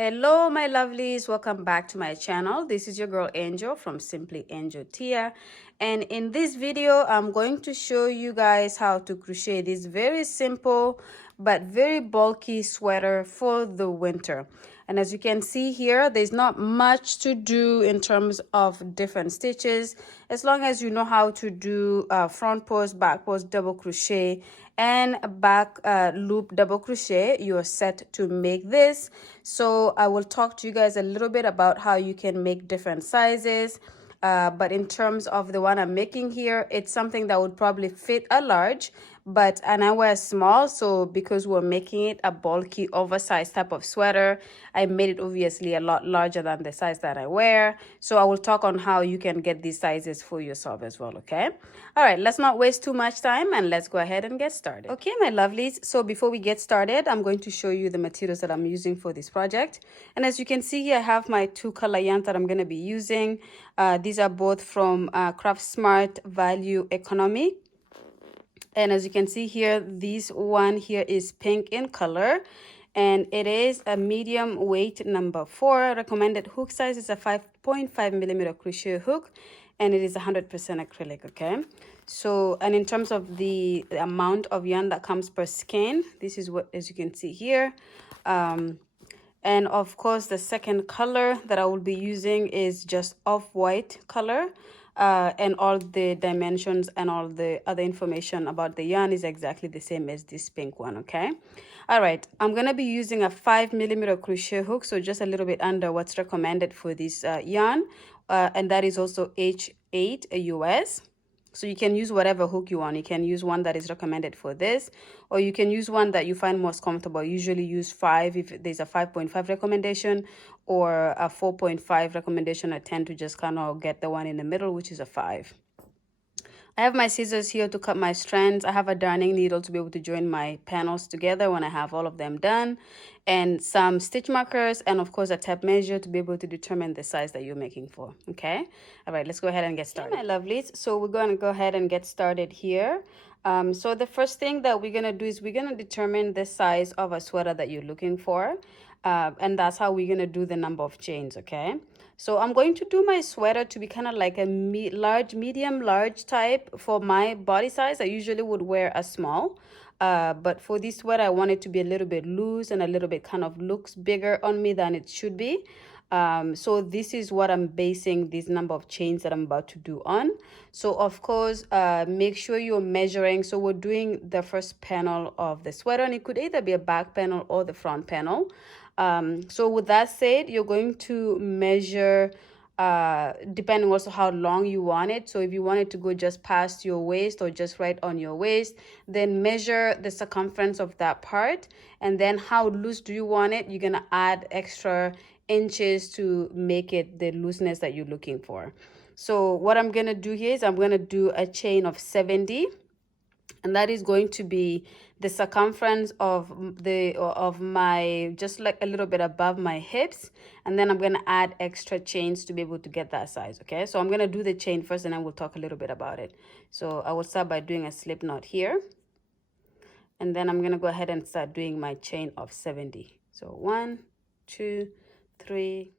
Hello my lovelies, welcome back to my channel. This is your girl Angel from Simply Angel Tia, and in this video I'm going to show you guys how to crochet this very simple but very bulky sweater for the winter. And as you can see here, there's not much to do in terms of different stitches. As long as you know how to do front post, back post, double crochet, and back loop double crochet, you're set to make this. So I will talk to you guys a little bit about how you can make different sizes. But in terms of the one I'm making here, it's something that would probably fit a large, and I wear small, so because we're making it a bulky oversized type of sweater, I made it obviously a lot larger than the size that I wear. So I will talk on how you can get these sizes for yourself as well. Okay, all right, let's not waste too much time and let's go ahead and get started. Okay my lovelies, so before we get started, I'm going to show you the materials that I'm using for this project. And as you can see here, I have my two color yarns that I'm going to be using. These are both from Craft Smart Value Economy. And as you can see here, this one here is pink in color, and it is a medium weight number 4. Recommended hook size is a 5.5 millimeter crochet hook, and it is 100% acrylic. Okay, so and in terms of the amount of yarn that comes per skein, this is what, as you can see here. And of course the second color that I will be using is just off-white color. And all the dimensions and all the other information about the yarn is exactly the same as this pink one. Okay, all right, I'm gonna be using a 5 millimeter crochet hook, so just a little bit under what's recommended for this yarn, and that is also H8 US. So you can use whatever hook you want. You can use one that is recommended for this, or you can use one that you find most comfortable. Usually use 5 if there's a 5.5 recommendation, or a 4.5 recommendation. I tend to just kind of get the one in the middle, which is a 5. I have my scissors here to cut my strands. I have a darning needle to be able to join my panels together when I have all of them done, and some stitch markers, and of course a tape measure to be able to determine the size that you're making for. Okay, all right, let's go ahead and get started. Okay, my lovelies, so we're going to go ahead and get started here. So the first thing that we're going to do is we're going to determine the size of a sweater that you're looking for, and that's how we're going to do the number of chains. Okay, so I'm going to do my sweater to be kind of like a large, medium, large type. For my body size, I usually would wear a small. But for this sweater, I want it to be a little bit loose and a little bit kind of looks bigger on me than it should be. So this is what I'm basing this number of chains that I'm about to do on. So of course, make sure you're measuring. So we're doing the first panel of the sweater, and it could either be a back panel or the front panel. So with that said, you're going to measure depending also how long you want it. So if you want it to go just past your waist or just right on your waist, then measure the circumference of that part, and then how loose do you want it. You're gonna add extra inches to make it the looseness that you're looking for. So what I'm gonna do here is I'm gonna do a chain of 70, and that is going to be the circumference of my, just like a little bit above my hips, and then I'm going to add extra chains to be able to get that size. Okay, so I'm going to do the chain first, and then we'll talk a little bit about it. So I will start by doing a slip knot here, and then I'm going to go ahead and start doing my chain of 70. So 1, 2, 3.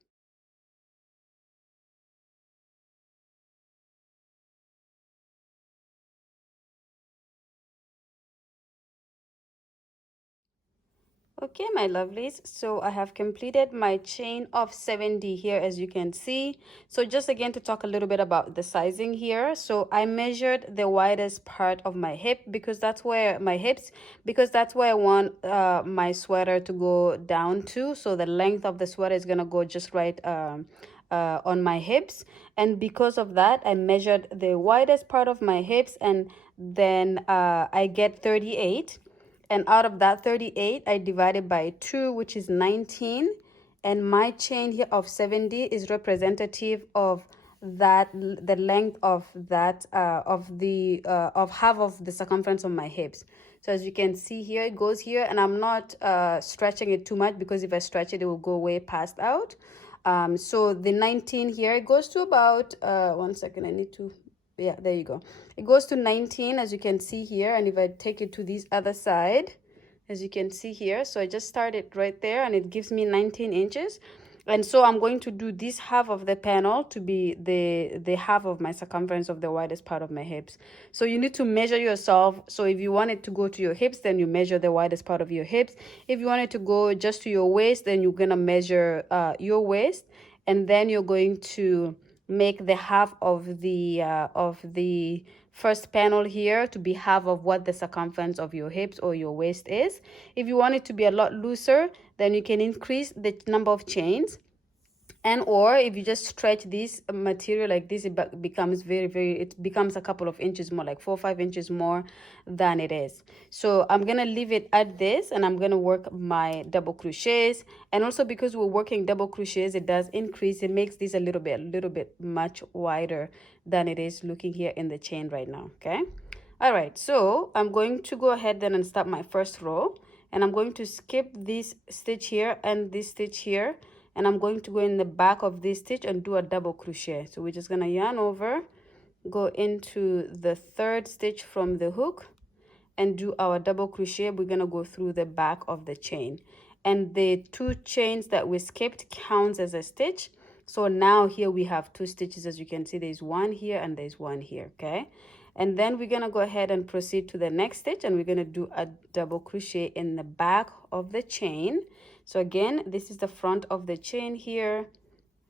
Okay, my lovelies, so I have completed my chain of 70 here, as you can see. So just again to talk a little bit about the sizing here. So I measured the widest part of my hip because that's where I want my sweater to go down to. So the length of the sweater is gonna go just right on my hips, and because of that I measured the widest part of my hips, and then I get 38. And out of that 38, I divided by 2, which is 19. And my chain here of 70 is representative of that, the length of that, of half of the circumference of my hips. So as you can see here, it goes here, and I'm not stretching it too much, because if I stretch it, it will go way past out. So the 19 here, it goes to about, 1 second, I need to, yeah, there you go. It goes to 19, as you can see here, and if I take it to this other side, as you can see here. So I just started right there and it gives me 19 inches. And so I'm going to do this half of the panel to be the half of my circumference of the widest part of my hips. So you need to measure yourself. So if you want it to go to your hips, then you measure the widest part of your hips. If you want it to go just to your waist, then you're gonna measure your waist, and then you're going to make the half of the first panel here to be half of what the circumference of your hips or your waist is. If you want it to be a lot looser, then you can increase the number of chains, and or if you just stretch this material like this, it becomes it becomes a couple of inches more, like 4 or 5 inches more than it is. So I'm gonna leave it at this, and I'm gonna work my double crochets. And also, because we're working double crochets, it does increase, it makes this a little bit much wider than it is looking here in the chain right now. Okay, all right, so I'm going to go ahead then and start my first row, and I'm going to skip this stitch here and this stitch here, and I'm going to go in the back of this stitch and do a double crochet. So we're just gonna yarn over, go into the third stitch from the hook and do our double crochet. We're gonna go through the back of the chain, and the 2 chains that we skipped counts as a stitch. So now here we have 2 stitches. As you can see, there's one here and there's one here. Okay, and then we're gonna go ahead and proceed to the next stitch, and we're gonna do a double crochet in the back of the chain. So again, this is the front of the chain here.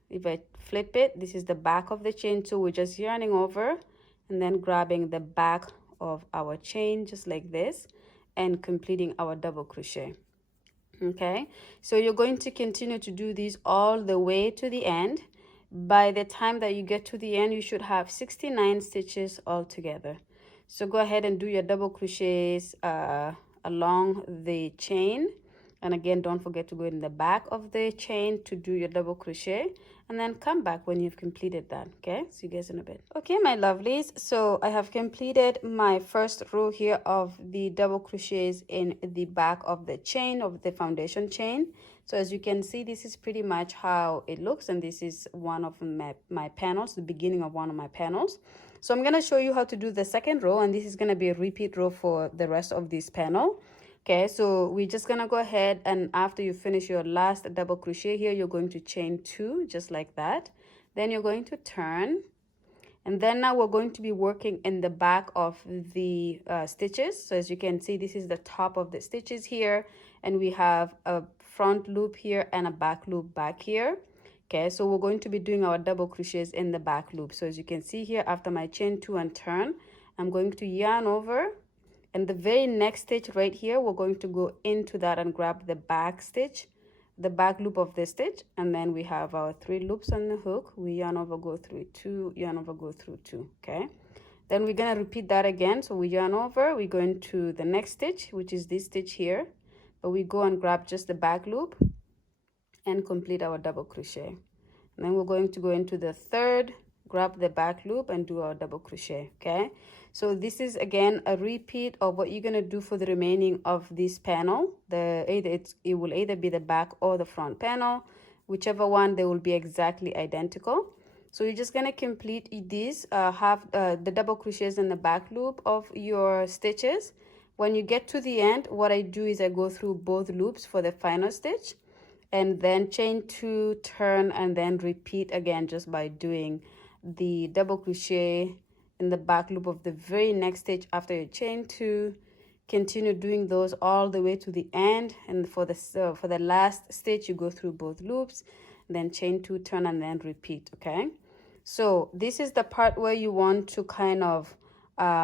If I flip it, this is the back of the chain. So we're just yarning over and then grabbing the back of our chain just like this and completing our double crochet. Okay, so you're going to continue to do this all the way to the end. By the time that you get to the end, you should have 69 stitches all together. So go ahead and do your double crochets along the chain. And again, don't forget to go in the back of the chain to do your double crochet, and then come back when you've completed that. Okay, see you guys in a bit. Okay, my lovelies, so I have completed my first row here of the double crochets in the back of the chain, of the foundation chain. So as you can see, this is pretty much how it looks, and this is one of my panels, the beginning of one of my panels. So I'm going to show you how to do the second row, and this is going to be a repeat row for the rest of this panel. Okay, so we're just gonna go ahead, and after you finish your last double crochet here, you're going to chain 2 just like that. Then you're going to turn, and then now we're going to be working in the back of the stitches. So as you can see, this is the top of the stitches here, and we have a front loop here and a back loop back here. Okay, so we're going to be doing our double crochets in the back loop. So as you can see here, after my chain 2 and turn, I'm going to yarn over, and the very next stitch right here, we're going to go into that and grab the back stitch, the back loop of the stitch, and then we have our 3 loops on the hook. We yarn over, go through 2, yarn over, go through 2. Okay, then we're gonna repeat that again. So we yarn over, we go into the next stitch, which is this stitch here, but we go and grab just the back loop and complete our double crochet. And then we're going to go into the third, grab the back loop and do our double crochet. Okay, so this is again a repeat of what you're going to do for the remaining of this panel. It will either be the back or the front panel, whichever one, they will be exactly identical. So you're just going to complete this the double crochets in the back loop of your stitches. When you get to the end, what I do is I go through both loops for the final stitch, and then chain 2, turn, and then repeat again just by doing the double crochet in the back loop of the very next stitch after you chain 2. Continue doing those all the way to the end, and for the last stitch you go through both loops, then chain 2, turn, and then repeat. Okay, so this is the part where you want to kind of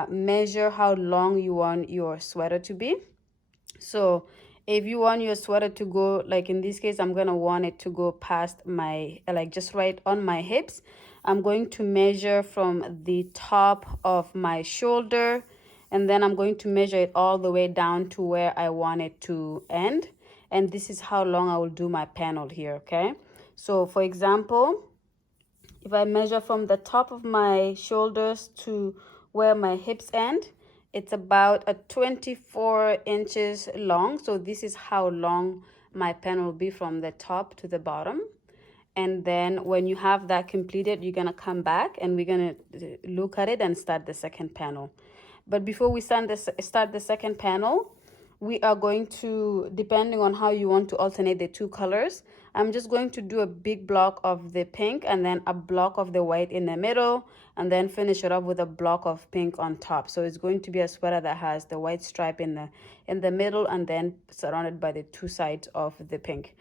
measure how long you want your sweater to be. So if you want your sweater to go, like in this case, I'm gonna want it to go past my, like just right on my hips. I'm going to measure from the top of my shoulder, and then I'm going to measure it all the way down to where I want it to end. And this is how long I will do my panel here. Okay, so for example, if I measure from the top of my shoulders to where my hips end, it's about a 24 inches long. So this is how long my panel will be from the top to the bottom. And then when you have that completed, you're gonna come back and we're gonna look at it and start the second panel. But before we start the second panel, we are going to, depending on how you want to alternate the two colors, I'm just going to do a big block of the pink and then a block of the white in the middle, and then finish it off with a block of pink on top. So it's going to be a sweater that has the white stripe in the middle and then surrounded by the two sides of the pink.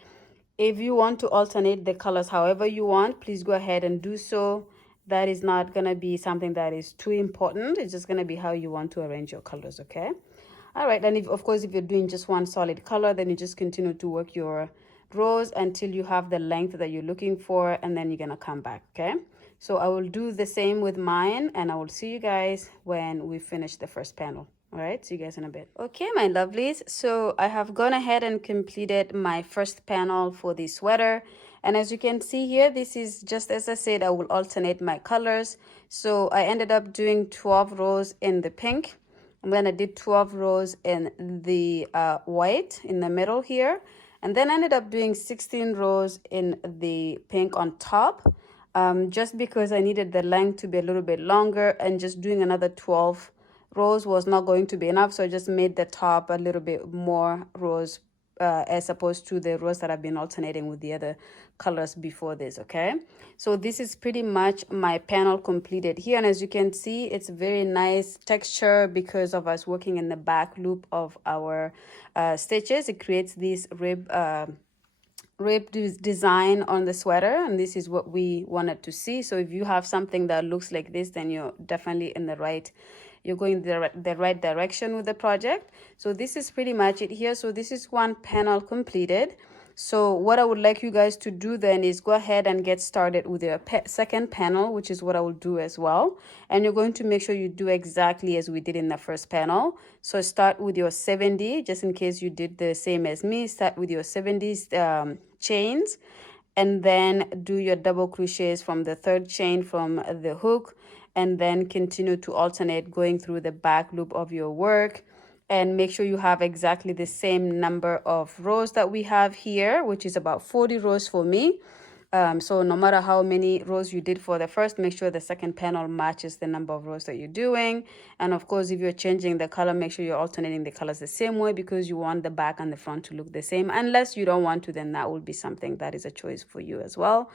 If you want to alternate the colors however you want, please go ahead and do so. That is not going to be something that is too important. It's just going to be how you want to arrange your colors, okay? All right, and of course, if you're doing just one solid color, then you just continue to work your rows until you have the length that you're looking for, and then you're going to come back, okay? So I will do the same with mine, and I will see you guys when we finish the first panel. All right, see you guys in a bit. Okay, my lovelies, so I have gone ahead and completed my first panel for the sweater. And as you can see here, this is just as I said, I will alternate my colors. So I ended up doing 12 rows in the pink. And then I did 12 rows in the white in the middle here. And then I ended up doing 16 rows in the pink on top. Just because I needed the length to be a little bit longer, and just doing another 12 rows was not going to be enough, so I just made the top a little bit more rows as opposed to the rows that I've been alternating with the other colors before this, okay? So this is pretty much my panel completed here, and as you can see, it's very nice texture because of us working in the back loop of our stitches. It creates this rib design on the sweater, and this is what we wanted to see. So if you have something that looks like this, then you're definitely in the right, you're going the right direction with the project. So this is pretty much it here. So this is one panel completed. So what I would like you guys to do then is go ahead and get started with your second panel, which is what I will do as well. And you're going to make sure you do exactly as we did in the first panel. So start with your 70, just in case you did the same as me, start with your 70 chains, and then do your double crochets from the third chain from the hook, and then continue to alternate going through the back loop of your work. And make sure you have exactly the same number of rows that we have here, which is about 40 rows for me. So no matter how many rows you did for the first, make sure the second panel matches the number of rows that you're doing. And of course, if you're changing the color, make sure you're alternating the colors the same way, because you want the back and the front to look the same. Unless you don't want to, then that will be something that is a choice for you as well.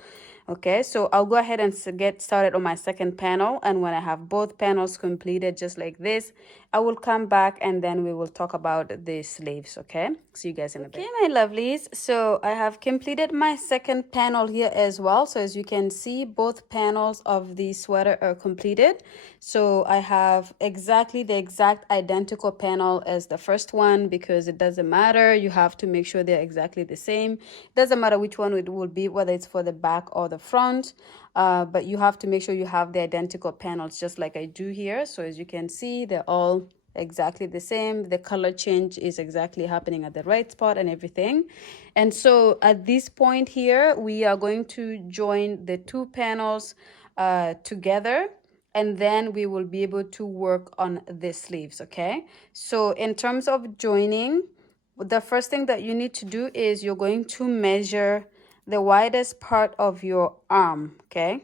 Okay, so I'll go ahead and get started on my second panel, and when I have both panels completed just like this, I will come back and then we will talk about the sleeves. Okay, see you guys in a bit. Okay, my lovelies, so I have completed my second panel here as well. So as you can see, both panels of the sweater are completed. So I have exactly the exact identical panel as the first one, because it doesn't matter, you have to make sure they're exactly the same. It doesn't matter which one it will be, whether it's for the back or the front, but you have to make sure you have the identical panels just like I do here. So as you can see, they're all exactly the same. The color change is exactly happening at the right spot and everything. And so at this point here, we are going to join the two panels together, and then we will be able to work on the sleeves. Okay, so in terms of joining, the first thing that you need to do is you're going to measure the widest part of your arm. Okay,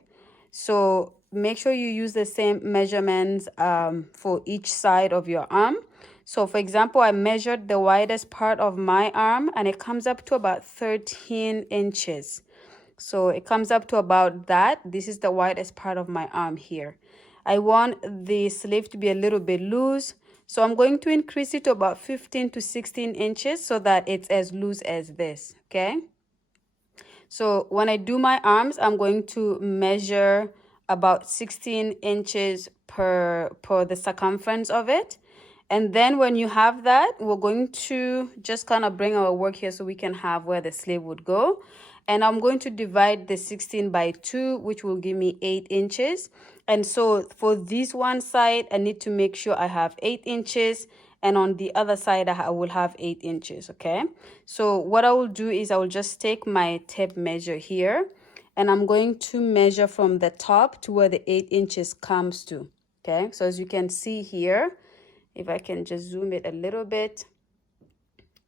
so make sure you use the same measurements for each side of your arm. So for example, I measured the widest part of my arm, and it comes up to about 13 inches. So it comes up to about that. This is the widest part of my arm here. I want the sleeve to be a little bit loose, so I'm going to increase it to about 15 to 16 inches so that it's as loose as this. Okay, so when I do my arms, I'm going to measure about 16 inches per the circumference of it. And then when you have that, we're going to just kind of bring our work here so we can have where the sleeve would go. And I'm going to divide the 16 by 2, which will give me 8 inches. And so for this one side, I need to make sure I have 8 inches. And on the other side, I will have 8 inches, okay? So what I will do is I will just take my tape measure here, and I'm going to measure from the top to where the 8 inches comes to, okay? So as you can see here, if I can just zoom it a little bit,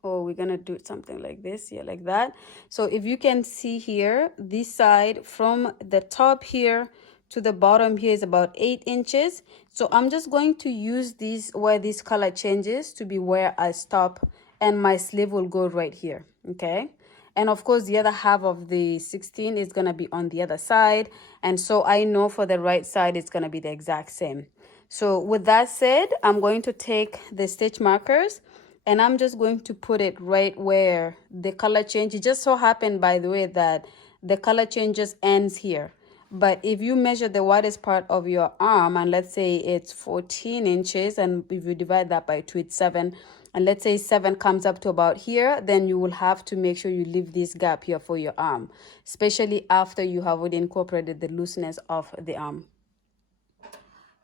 or we're gonna do something like this, yeah, like that. So if you can see here, this side from the top here to the bottom here is about 8 inches. So I'm just going to use these where this color changes to be where I stop and my sleeve will go right here. Okay, and of course the other half of the 16 is going to be on the other side, and so I know for the right side it's going to be the exact same. So with that said, I'm going to take the stitch markers and I'm just going to put it right where the color change. It just so happened, by the way, that the color change just ends here. But if you measure the widest part of your arm, and let's say it's 14 inches, and if you divide that by 2, it's 7, and let's say 7 comes up to about here, then you will have to make sure you leave this gap here for your arm, especially after you have already incorporated the looseness of the arm.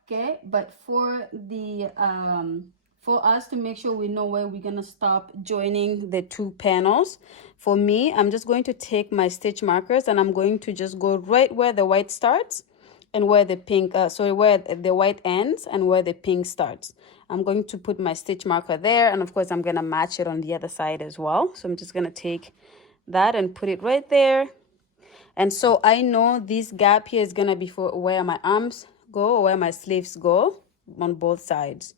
Okay, but for us to make sure we know where we're gonna stop joining the two panels, for me, I'm just going to take my stitch markers and I'm going to just go right where the white starts and where the pink where the white ends and where the pink starts. I'm going to put my stitch marker there, and of course I'm gonna match it on the other side as well. So I'm just gonna take that and put it right there. And so I know this gap here is gonna be for where my arms go, or where my sleeves go on both sides.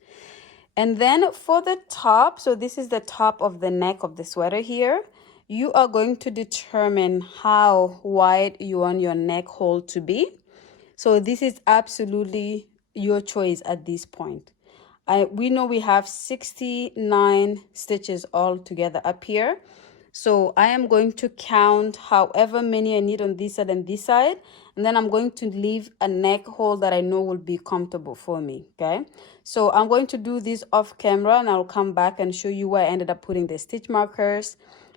And then for the top, so this is the top of the neck of the sweater here, you are going to determine how wide you want your neck hole to be. So this is absolutely your choice at this point. We know we have 69 stitches all together up here. So I am going to count however many I need on this side and this side, and then I'm going to leave a neck hole that I know will be comfortable for me. Okay, so I'm going to do this off camera and I'll come back and show you where I ended up putting the stitch markers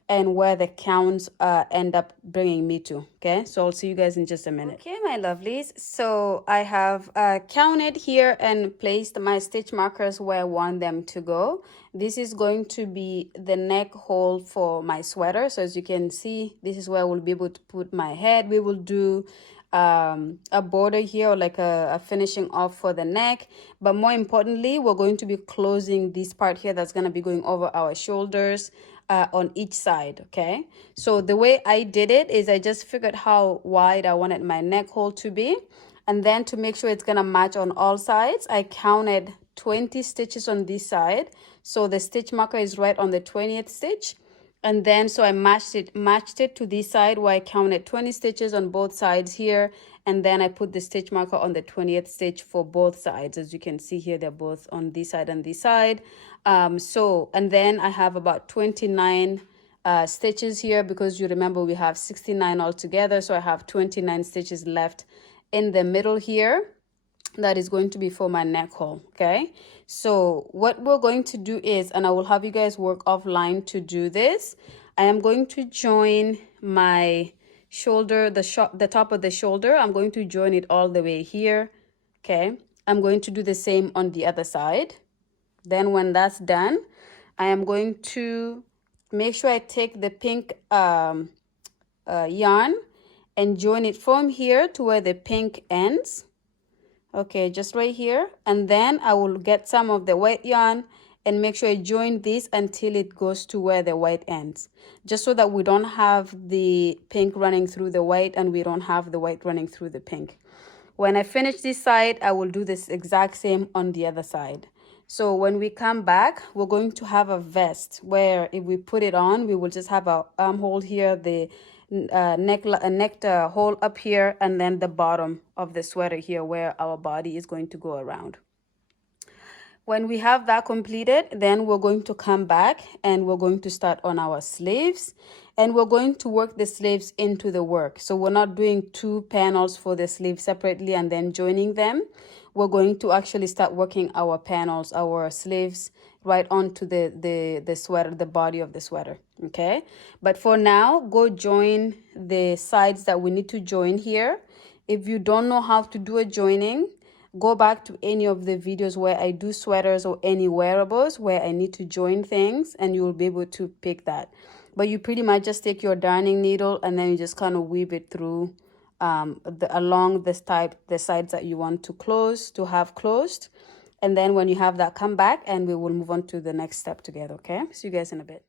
and where the counts end up bringing me to. Okay, so I'll see you guys in just a minute. Okay, my lovelies, so I have counted here and placed my stitch markers where I want them to go. This is going to be the neck hole for my sweater. So as you can see, this is where I will be able to put my head. We will do a border here, or like a finishing off for the neck, but more importantly, we're going to be closing this part here that's going to be going over our shoulders on each side. Okay, so the way I did it is I just figured how wide I wanted my neck hole to be, and then to make sure it's gonna match on all sides, I counted 20 stitches on this side, so the stitch marker is right on the 20th stitch. And then so I matched it to this side where I counted 20 stitches on both sides here, and then I put the stitch marker on the 20th stitch for both sides. As you can see here, they're both on this side and this side. And then I have about 29 stitches here, because you remember we have 69 altogether, so I have 29 stitches left in the middle here. That is going to be for my neck hole. Okay, so what we're going to do is, and I will have you guys work offline to do this, I am going to join my shoulder, the top of the shoulder. I'm going to join it all the way here. Okay, I'm going to do the same on the other side. Then when that's done, I am going to make sure I take the pink yarn and join it from here to where the pink ends. Okay, just right here. And then I will get some of the white yarn and make sure I join this until it goes to where the white ends, just so that we don't have the pink running through the white and we don't have the white running through the pink. When I finish this side, I will do this exact same on the other side. So when we come back, we're going to have a vest where if we put it on, we will just have our armhole here, the neck hole up here, and then the bottom of the sweater here where our body is going to go around. When we have that completed, then we're going to come back and we're going to start on our sleeves, and we're going to work the sleeves into the work. So we're not doing two panels for the sleeve separately and then joining them. We're going to actually start working our panels, our sleeves, right onto the sweater, the body of the sweater. Okay, but for now, go join the sides that we need to join here. If you don't know how to do a joining, go back to any of the videos where I do sweaters or any wearables where I need to join things, and you will be able to pick that. But you pretty much just take your darning needle and then you just kind of weave it through along the sides that you want to have closed. And then when you have that, come back and we will move on to the next step together. Okay, see you guys in a bit.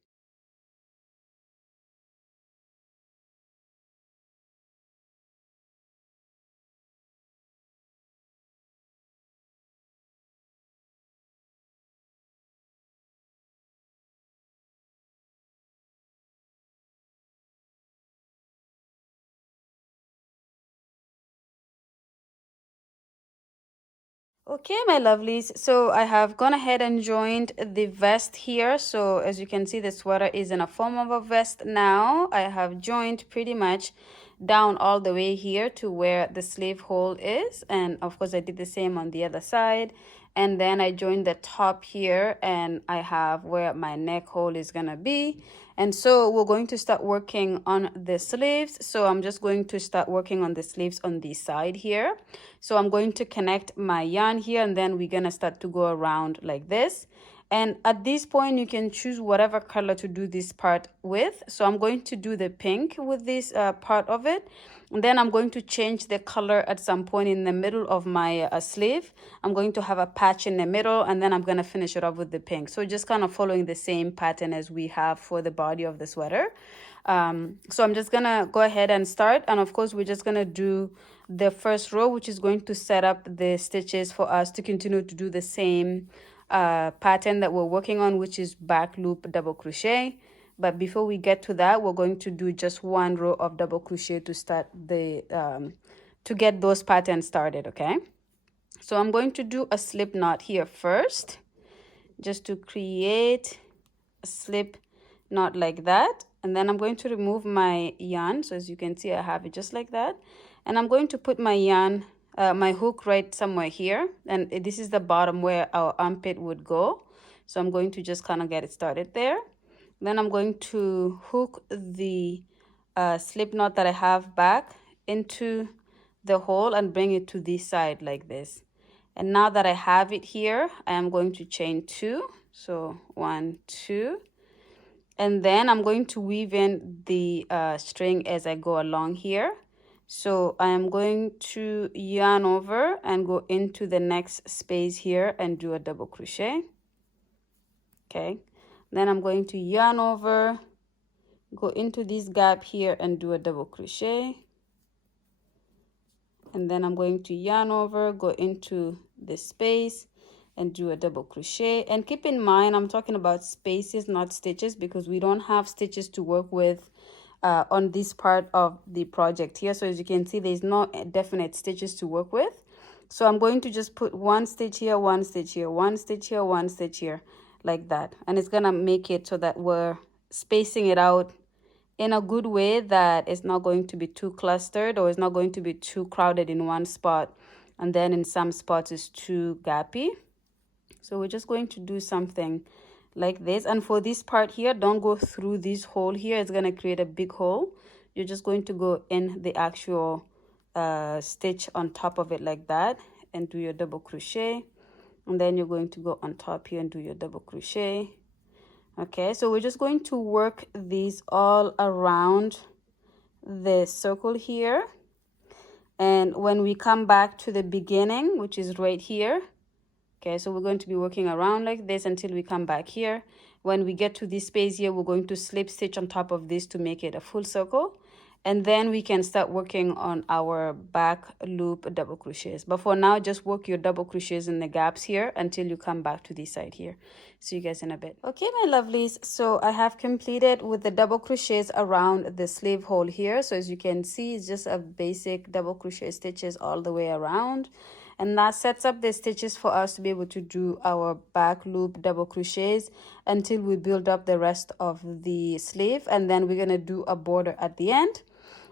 Okay, my lovelies, so I have gone ahead and joined the vest here. So as you can see, the sweater is in a form of a vest now. I have joined pretty much down all the way here to where the sleeve hole is, and of course I did the same on the other side. And then I joined the top here, and I have where my neck hole is gonna be. And so we're going to start working on the sleeves. So I'm just going to start working on the sleeves on this side here. So I'm going to connect my yarn here, and then we're gonna start to go around like this. And at this point, you can choose whatever color to do this part with. So I'm going to do the pink with this part of it. And then I'm going to change the color at some point in the middle of my sleeve. I'm going to have a patch in the middle, and then I'm going to finish it off with the pink. So just kind of following the same pattern as we have for the body of the sweater. So I'm just going to go ahead and start. And of course, we're just going to do the first row, which is going to set up the stitches for us to continue to do the same pattern that we're working on, which is back loop double crochet. But before we get to that, we're going to do just one row of double crochet to start the to get those patterns started. Okay, so I'm going to do a slip knot here first, just to create a slip knot like that. And then I'm going to remove my yarn. So as you can see, I have it just like that. And I'm going to put my yarn, my hook right somewhere here. And this is the bottom where our armpit would go. So I'm going to just kind of get it started there. Then I'm going to hook the slip knot that I have back into the hole and bring it to this side like this. And now that I have it here, I am going to chain 2. So 1, 2. And then I'm going to weave in the string as I go along here. So I am going to yarn over and go into the next space here and do a double crochet. Okay. Then I'm going to yarn over, go into this gap here and do a double crochet. And then I'm going to yarn over, go into this space and do a double crochet. And keep in mind, I'm talking about spaces, not stitches, because we don't have stitches to work with on this part of the project here. So as you can see, there's no definite stitches to work with. So I'm going to just put one stitch here, one stitch here, one stitch here, one stitch here, like that. And it's gonna make it so that we're spacing it out in a good way, that it's not going to be too clustered, or it's not going to be too crowded in one spot, and then in some spots it's too gappy. So we're just going to do something like this. And for this part here, don't go through this hole here. It's going to create a big hole. You're just going to go in the actual stitch on top of it like that and do your double crochet. And then you're going to go on top here and do your double crochet. Okay, so we're just going to work these all around the circle here. And when we come back to the beginning, which is right here, okay, so we're going to be working around like this until we come back here. When we get to this space here, we're going to slip stitch on top of this to make it a full circle. And then we can start working on our back loop double crochets. But for now, just work your double crochets in the gaps here until you come back to this side here. See you guys in a bit. Okay, my lovelies, so I have completed with the double crochets around the sleeve hole here. So as you can see, it's just a basic double crochet stitches all the way around. And that sets up the stitches for us to be able to do our back loop double crochets until we build up the rest of the sleeve. And then we're going to do a border at the end.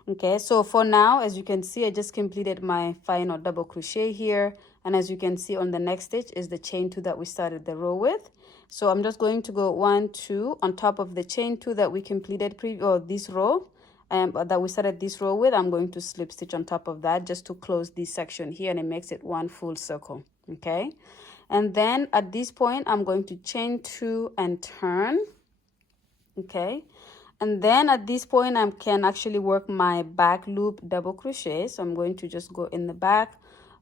Okay, so for now, as you can see, I just completed my final double crochet here. And as you can see on the next stitch is the chain 2 that we started the row with. So I'm just going to go 1, 2 on top of the chain 2 that we completed this row. That we started this row with. I'm going to slip stitch on top of that just to close this section here, and it makes it one full circle. Okay, and then at this point I'm going to chain 2 and turn. Okay, and then at this point I can actually work my back loop double crochet. So I'm going to just go in the back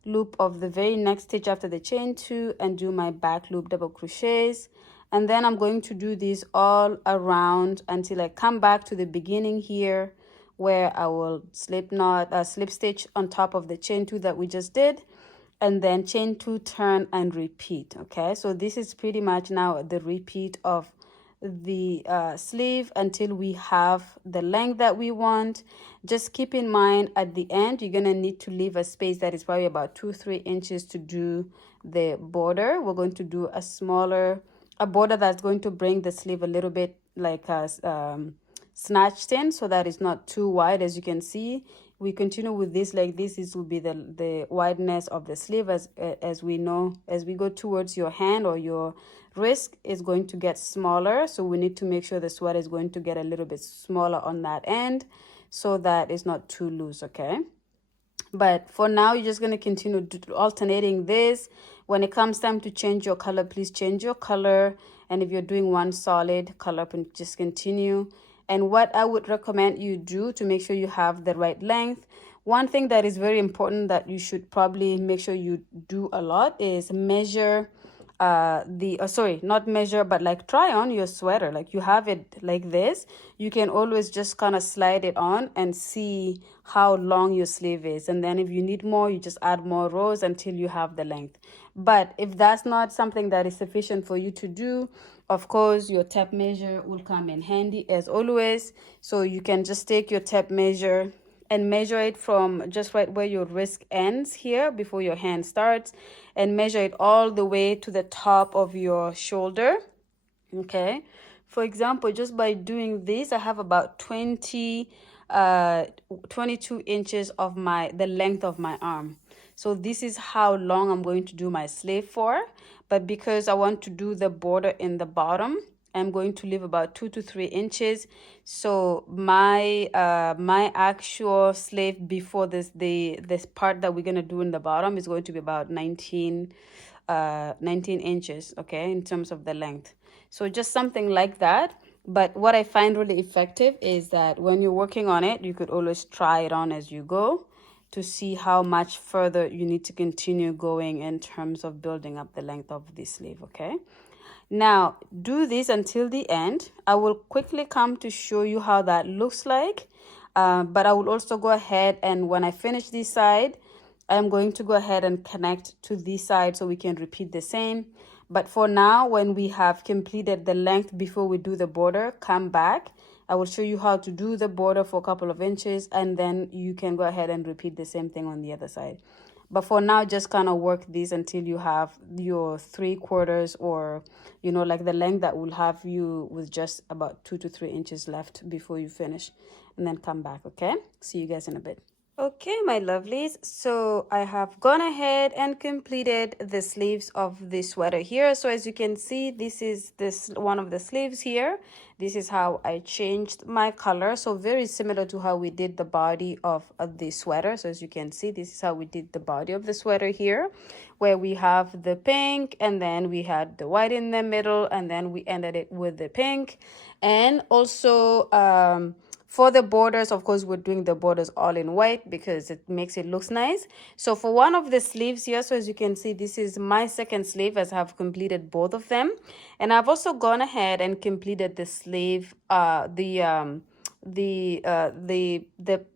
loop of the very next stitch after the chain 2 and do my back loop double crochets. And then I'm going to do this all around until I come back to the beginning here, where I will slip stitch on top of the chain 2 that we just did, and then chain 2, turn and repeat. Okay, so this is pretty much now the repeat of the sleeve until we have the length that we want. Just keep in mind at the end you're gonna need to leave a space that is probably about 2-3 inches to do the border. We're going to do a border that's going to bring the sleeve a little bit like snatched in, so that it's not too wide. As you can see, we continue with this like this will be the wideness of the sleeve. As we know, as we go towards your hand or your wrist, is going to get smaller, so we need to make sure the sweater is going to get a little bit smaller on that end so that it's not too loose. Okay, but for now you're just going to continue alternating this. When it comes time to change your color, please change your color, and if you're doing one solid color, just continue. And what I would recommend you do to make sure you have the right length, one thing that is very important that you should probably make sure you do a lot is measure sorry, not measure, but like try on your sweater. Like you have it like this, you can always just kind of slide it on and see how long your sleeve is, and then if you need more, you just add more rows until you have the length. But if that's not something that is sufficient for you to do, of course your tape measure will come in handy as always. So you can just take your tape measure and measure it from just right where your wrist ends here before your hand starts, and measure it all the way to the top of your shoulder. Okay, for example, just by doing this, I have about 22 inches of the length of my arm. So this is how long I'm going to do my sleeve for. But because I want to do the border in the bottom, I'm going to leave about 2 to 3 inches. So my actual sleeve before this part that we're gonna do in the bottom is going to be about 19 inches, okay, in terms of the length. So just something like that. But what I find really effective is that when you're working on it, you could always try it on as you go to see how much further you need to continue going in terms of building up the length of the sleeve. Okay, now do this until the end. I will quickly come to show you how that looks like, but I will also go ahead and when I finish this side, I'm going to go ahead and connect to this side so we can repeat the same. But for now, when we have completed the length before we do the border, come back. I will show you how to do the border for a couple of inches, and then you can go ahead and repeat the same thing on the other side. But for now, just kind of work this until you have your 3/4, or like the length that will have you with just about 2 to 3 inches left before you finish, and then come back. Okay, see you guys in a bit. Okay, my lovelies, so I have gone ahead and completed the sleeves of the sweater here. So as you can see, this is one of the sleeves here. This is how I changed my color. So very similar to how we did the body of the sweater. So as you can see, this is how we did the body of the sweater here, where we have the pink, and then we had the white in the middle, and then we ended it with the pink. And also for the borders, of course, we're doing the borders all in white because it makes it look nice. So for one of the sleeves here, so as you can see, this is my second sleeve as I've completed both of them. And I've also gone ahead and completed the sleeve, the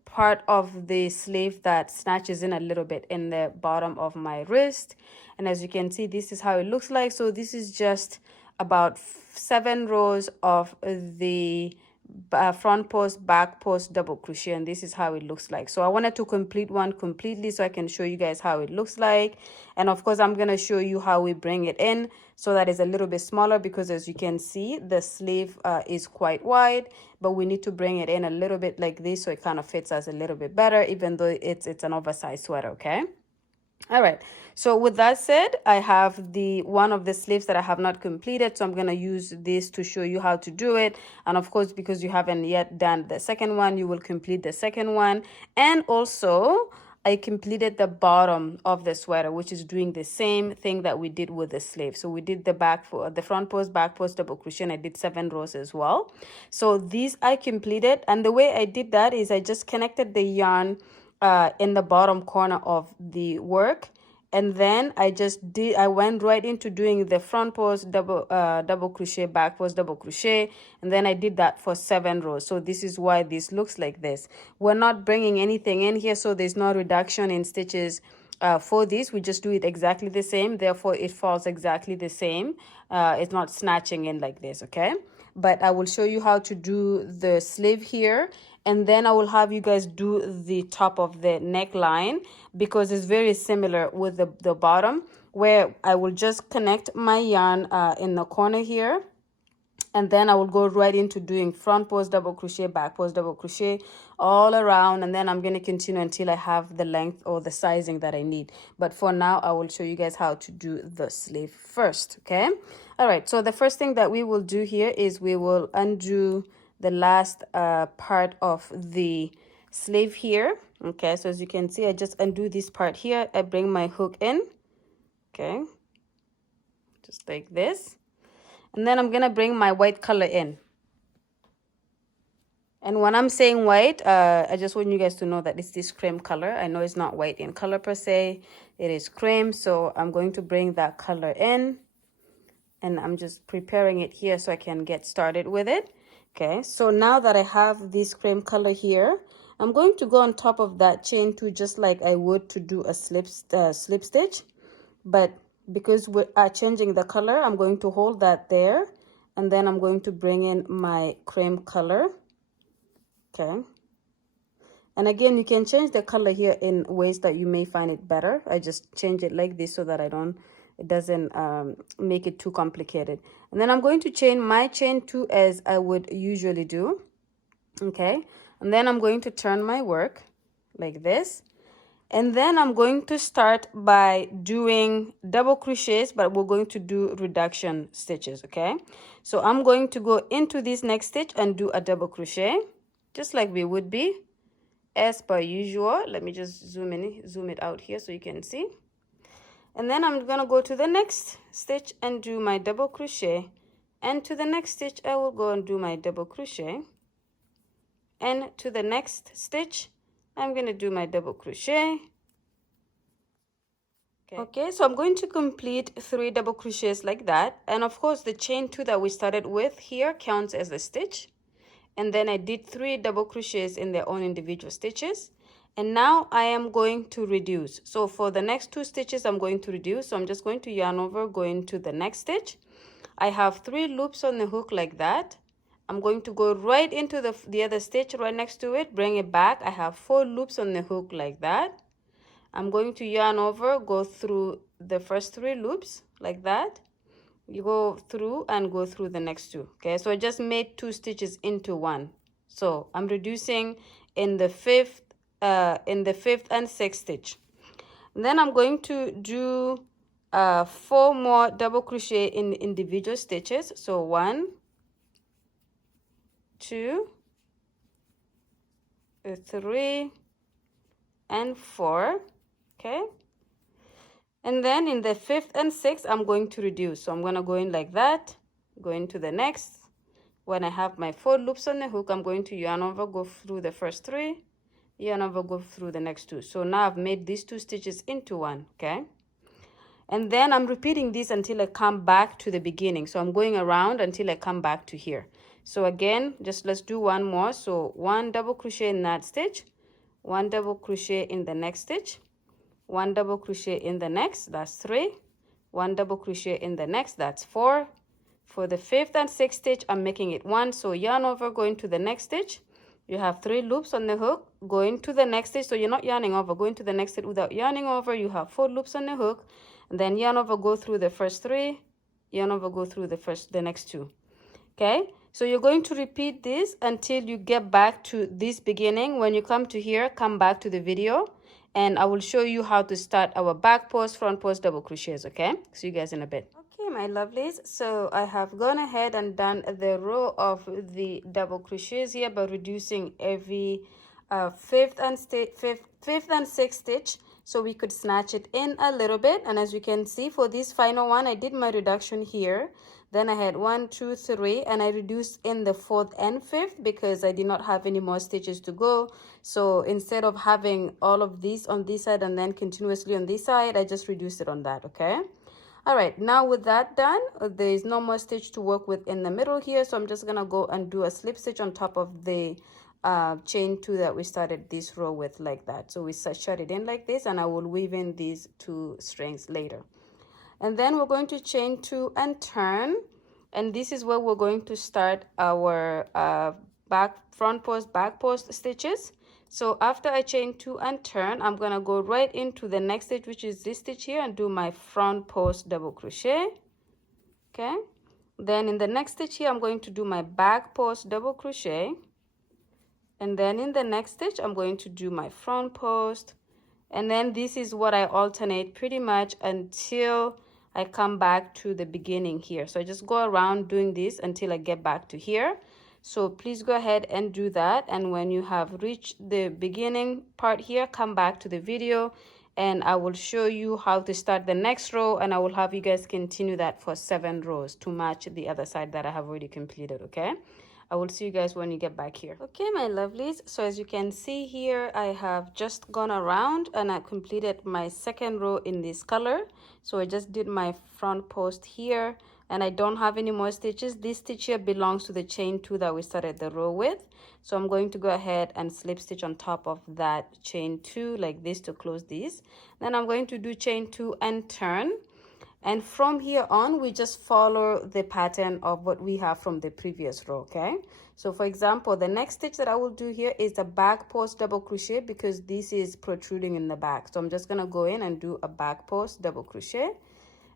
part of the sleeve that snatches in a little bit in the bottom of my wrist. And as you can see, this is how it looks like. So this is just about 7 rows of the front post, back post, double crochet, and this is how it looks like. So I wanted to complete one completely so I can show you guys how it looks like. And of course, I'm going to show you how we bring it in so that it's a little bit smaller, because as you can see, the sleeve is quite wide, but we need to bring it in a little bit like this so it kind of fits us a little bit better, even though it's an oversized sweater. Okay, all right, so with that said, I have the one of the sleeves that I have not completed, so I'm going to use this to show you how to do it. And of course, because you haven't yet done the second one, you will complete the second one. And also, I completed the bottom of the sweater, which is doing the same thing that we did with the sleeve. So we did the front post, back post, double crochet, and I did 7 rows as well. So these I completed, and the way I did that is I just connected the yarn in the bottom corner of the work, and then I went right into doing the front post, double crochet, back post, double crochet, and then I did that for 7 rows. So this is why this looks like this. We're not bringing anything in here, so there's no reduction in stitches for this. We just do it exactly the same, therefore it falls exactly the same. It's not snatching in like this. Okay, but I will show you how to do the sleeve here, and then I will have you guys do the top of the neckline, because it's very similar with the bottom, where I will just connect my yarn in the corner here, and then I will go right into doing front post double crochet, back post double crochet all around, and then I'm going to continue until I have the length or the sizing that I need. But for now, I will show you guys how to do the sleeve first. Okay, all right, so the first thing that we will do here is we will undo the last part of the sleeve here. Okay, so as you can see, I just undo this part here, I bring my hook in, okay, just like this. And then I'm going to bring my white color in. And when I'm saying white, I just want you guys to know that it's this cream color. I know it's not white in color per se. It is cream. So I'm going to bring that color in. And I'm just preparing it here so I can get started with it. Okay, so now that I have this cream color here, I'm going to go on top of that chain 2 just like I would to do a slip stitch. But because we are changing the color, I'm going to hold that there, and then I'm going to bring in my cream color. Okay, and again, you can change the color here in ways that you may find it better. I just change it like this so that it doesn't make it too complicated. And then I'm going to chain my chain 2 as I would usually do. Okay, and then I'm going to turn my work like this. And then I'm going to start by doing double crochets, but we're going to do reduction stitches. Okay, so I'm going to go into this next stitch and do a double crochet, just like we would be as per usual. Let me just zoom it out here so you can see. And then I'm gonna go to the next stitch and do my double crochet, and to the next stitch I will go and do my double crochet, and to the next stitch I'm going to do my double crochet. Okay, so I'm going to complete 3 double crochets like that. And of course, the chain 2 that we started with here counts as a stitch. And then I did 3 double crochets in their own individual stitches. And now I am going to reduce. So for the next 2 stitches, I'm going to reduce. So I'm just going to yarn over, go into the next stitch. I have 3 loops on the hook like that. I'm going to go right into the other stitch right next to it, bring it back. I have 4 loops on the hook like that. I'm going to yarn over, go through the first 3 loops like that. You go through and go through the next 2. Okay, so I just made 2 stitches into 1. So I'm reducing in the fifth and 6th stitch. And then I'm going to do 4 more double crochet in individual stitches. So 1, 2, 3, and 4. Okay, and then in the 5th and 6th I'm going to reduce. So I'm going to go in like that, go into the next. When I have my 4 loops on the hook, I'm going to yarn over, go through the first 3, yarn over, go through the next 2. So now I've made these 2 stitches into 1. Okay, and then I'm repeating this until I come back to the beginning. So I'm going around until I come back to here. So again, just let's do one more. So 1 double crochet in that stitch, 1 double crochet in the next stitch, 1 double crochet in the next, that's 3, 1 double crochet in the next, that's 4. For the 5th and 6th stitch, I'm making it 1. So yarn over, going to the next stitch. You have 3 loops on the hook, going to the next stitch. So you're not yarning over, going to the next stitch without yarning over. You have 4 loops on the hook, and then yarn over, go through the first 3, yarn over, go through the next 2. Okay, so you're going to repeat this until you get back to this beginning. When you come to here, come back to the video, and I will show you how to start our back post, front post double crochets. Okay, see you guys in a bit. Okay, my lovelies, so I have gone ahead and done the row of the double crochets here by reducing every 5th and 6th stitch, so we could snatch it in a little bit. And as you can see, for this final one, I did my reduction here. Then I had 1, 2, 3, and I reduced in the 4th and 5th because I did not have any more stitches to go. So instead of having all of these on this side and then continuously on this side, I just reduced it on that. Okay, all right, now with that done, there is no more stitch to work with in the middle here, so I'm just gonna go and do a slip stitch on top of the chain 2 that we started this row with like that. So we shut it in like this, and I will weave in these 2 strings later. And then we're going to chain 2 and turn, and this is where we're going to start our front post back post stitches. So after I chain 2 and turn, I'm gonna go right into the next stitch, which is this stitch here, and do my front post double crochet. Okay, then in the next stitch here, I'm going to do my back post double crochet, and then in the next stitch I'm going to do my front post, and then this is what I alternate pretty much until I come back to the beginning here. So I just go around doing this until I get back to here. So please go ahead and do that, and when you have reached the beginning part here, come back to the video and I will show you how to start the next row, and I will have you guys continue that for 7 rows to match the other side that I have already completed. Okay, I will see you guys when you get back here. Okay, my lovelies, so as you can see here, I have just gone around and I completed my second row in this color. So I just did my front post here and I don't have any more stitches. This stitch here belongs to the chain 2 that we started the row with. So I'm going to go ahead and slip stitch on top of that chain 2 like this to close this. Then I'm going to do chain 2 and turn. And from here on, we just follow the pattern of what we have from the previous row. Okay, so for example, the next stitch that I will do here is a back post double crochet because this is protruding in the back. So I'm just going to go in and do a back post double crochet,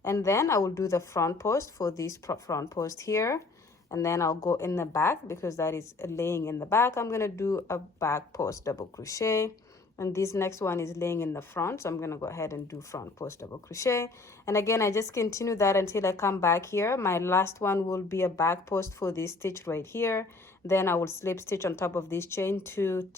and then I will do the front post for this front post here, and then I'll go in the back because that is laying in the back. I'm going to do a back post double crochet, and this next one is laying in the front, so I'm going to go ahead and do front post double crochet. And again, I just continue that until I come back here. My last one will be a back post for this stitch right here. Then I will slip stitch on top of this chain 2,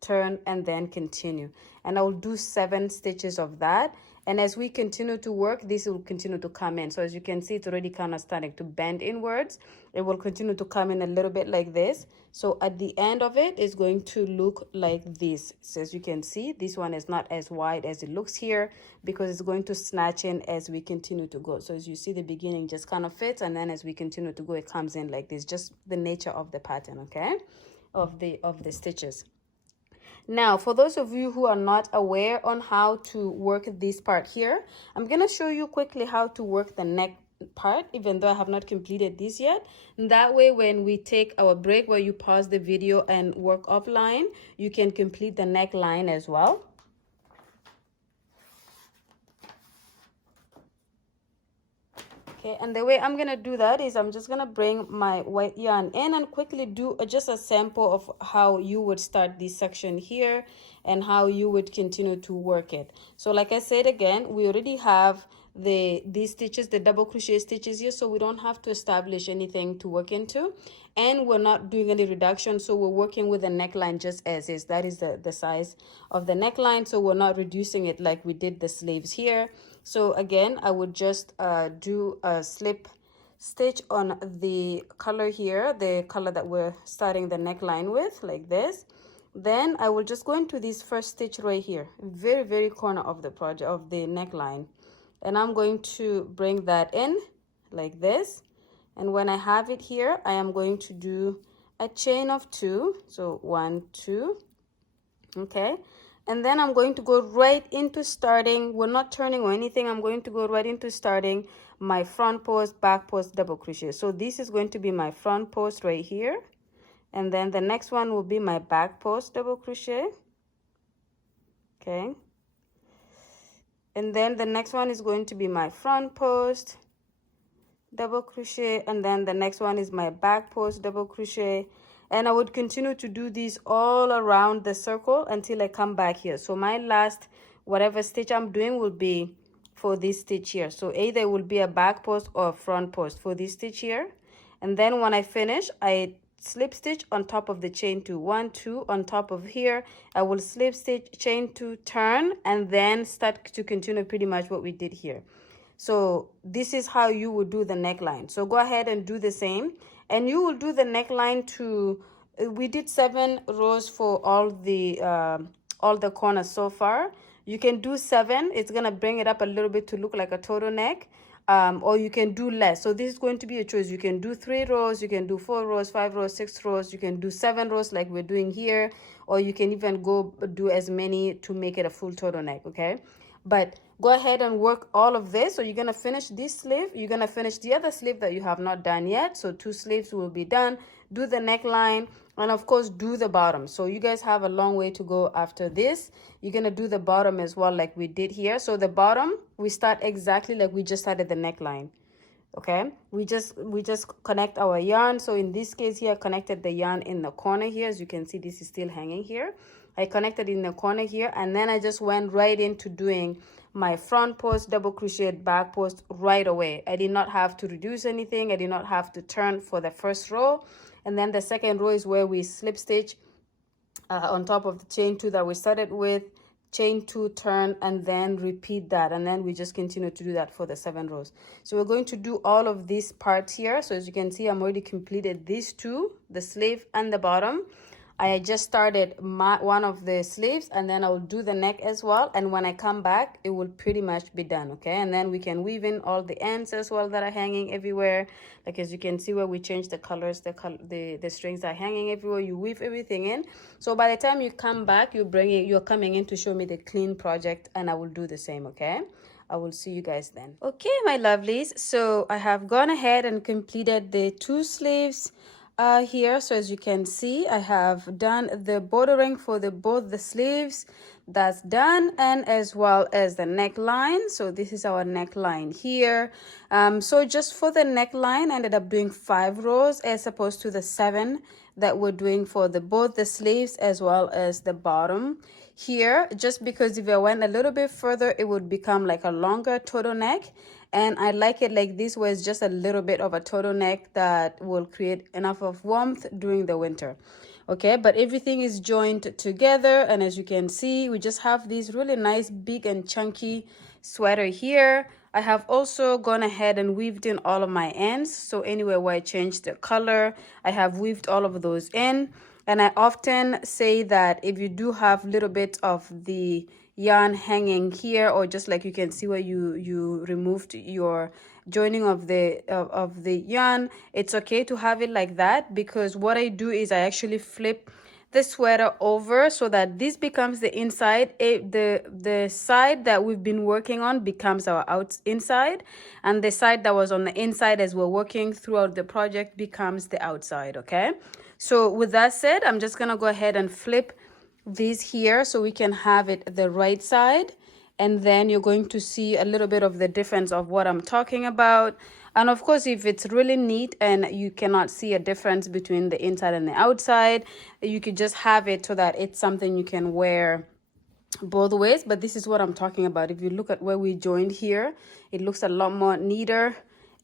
turn, and then continue, and I will do 7 stitches of that. And as we continue to work, this will continue to come in. So as you can see, it's already kind of starting to bend inwards. It will continue to come in a little bit like this. So at the end of it, it's going to look like this. So as you can see, this one is not as wide as it looks here because it's going to snatch in as we continue to go. So as you see, the beginning just kind of fits, and then as we continue to go, it comes in like this. Just the nature of the pattern, okay, of the stitches. Now, for those of you who are not aware on how to work this part here, I'm going to show you quickly how to work the neck part, even though I have not completed this yet. And that way, when we take our break where you pause the video and work offline, you can complete the neckline as well. Okay, and the way I'm gonna do that is I'm just gonna bring my white yarn in and quickly do just a sample of how you would start this section here and how you would continue to work it. So like I said again, we already have these stitches, the double crochet stitches here, so we don't have to establish anything to work into, and we're not doing any reduction, so we're working with the neckline just as is. That is the size of the neckline, so we're not reducing it like we did the sleeves here. So again, I would just do a slip stitch on the color here, the color that we're starting the neckline with, like this. Then I will just go into this first stitch right here, very corner of the project of the neckline, and I'm going to bring that in like this. And when I have it here, I am going to do a chain of 2, so 1, 2, okay. And then I'm going to go right into starting. We're not turning or anything. I'm going to go right into starting my front post, back post, double crochet. So this is going to be my front post right here. And then the next one will be my back post, double crochet. Okay. And then the next one is going to be my front post, double crochet. And then the next one is my back post, double crochet. And I would continue to do these all around the circle until I come back here. So my last whatever stitch I'm doing will be for this stitch here. So either it will be a back post or a front post for this stitch here. And then when I finish, I slip stitch on top of the chain 2, 1, 2 on top of here. I will slip stitch, chain 2, turn, and then start to continue pretty much what we did here. So this is how you would do the neckline. So go ahead and do the same. And you will do the neckline to, we did 7 rows for all the corners so far. You can do 7. It's going to bring it up a little bit to look like a turtleneck. Or you can do less. So this is going to be a choice. You can do 3 rows, you can do 4 rows, 5 rows, 6 rows, you can do 7 rows like we're doing here, or you can even go do as many to make it a full turtleneck, okay? But go ahead and work all of this. So you're going to finish this sleeve, you're going to finish the other sleeve that you have not done yet. So 2 sleeves will be done. Do the neckline, and of course do the bottom. So you guys have a long way to go after this. You're going to do the bottom as well, like we did here. So the bottom, we start exactly like we just started the neckline. Okay, we just connect our yarn. So in this case here, I connected the yarn in the corner here. As you can see, this is still hanging here. I connected in the corner here, and then I just went right into doing my front post, double crocheted back post right away. I did not have to reduce anything. I did not have to turn for the first row. And then the second row is where we slip stitch on top of the chain 2 that we started with, chain 2, turn, and then repeat that, and then we just continue to do that for the 7 rows. So we're going to do all of these parts here. So as you can see, I'm already completed these 2, the sleeve and the bottom. I just started one of the sleeves, and then I'll do the neck as well, and when I come back it will pretty much be done. Okay, and then we can weave in all the ends as well that are hanging everywhere. Like as you can see where we change the colors, the strings are hanging everywhere. You weave everything in. So by the time you come back, you're coming in to show me the clean project, and I will do the same. Okay, I will see you guys then. Okay, my lovelies, so I have gone ahead and completed the 2 sleeves here. So as you can see, I have done the bordering for both the sleeves. That's done, and as well as the neckline. So this is our neckline here. So just for the neckline, I ended up doing 5 rows as opposed to the 7 that we're doing for both the sleeves as well as the bottom here, just because if I went a little bit further, it would become like a longer turtleneck. And I like it like this, where it's just a little bit of a turtleneck that will create enough of warmth during the winter. Okay, but everything is joined together, and as you can see, we just have these really nice big and chunky sweater here. I have also gone ahead and weaved in all of my ends. So anywhere where I changed the color, I have weaved all of those in. And I often say that if you do have a little bit of the yarn hanging here, or just like you can see where you removed your joining of the yarn, it's okay to have it like that, because what I do is I actually flip the sweater over so that this becomes the inside. The side that we've been working on becomes our inside, and the side that was on the inside as we're working throughout the project becomes the outside. Okay, so with that said, I'm just gonna go ahead and flip this here so we can have it the right side, and then you're going to see a little bit of the difference of what I'm talking about. And of course, if it's really neat and you cannot see a difference between the inside and the outside, you could just have it so that it's something you can wear both ways. But this is what I'm talking about. If you look at where we joined here, it looks a lot more neater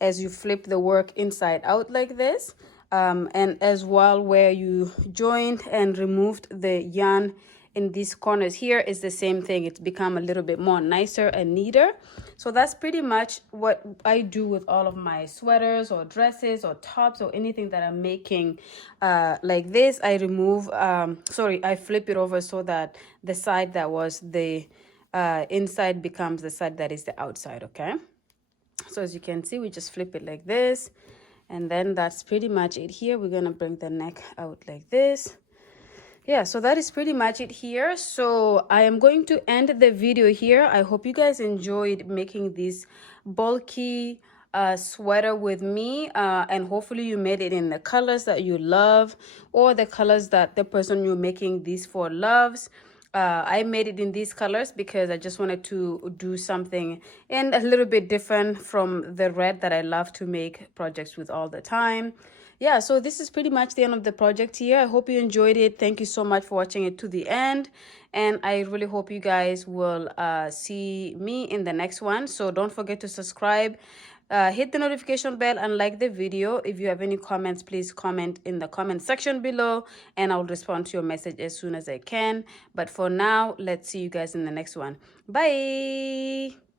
as you flip the work inside out like this. And as well where you joined and removed the yarn in these corners here is the same thing. It's become a little bit more nicer and neater. So that's pretty much what I do with all of my sweaters or dresses or tops or anything that I'm making like this. I remove I flip it over so that the side that was the inside becomes the side that is the outside. Okay, so as you can see, we just flip it like this. And then that's pretty much it here. We're gonna bring the neck out like this. Yeah, so that is pretty much it here. So I am going to end the video here. I hope you guys enjoyed making this bulky sweater with me, and hopefully you made it in the colors that you love, or the colors that the person you're making this for loves. I made it in these colors because I just wanted to do something and a little bit different from the red that I love to make projects with all the time. Yeah, so this is pretty much the end of the project here. I hope you enjoyed it. Thank you so much for watching it to the end, and I really hope you guys will see me in the next one. So don't forget to subscribe, hit the notification bell, and like the video. If you have any comments, please comment in the comment section below, and I'll respond to your message as soon as I can. But for now, let's see you guys in the next one. Bye.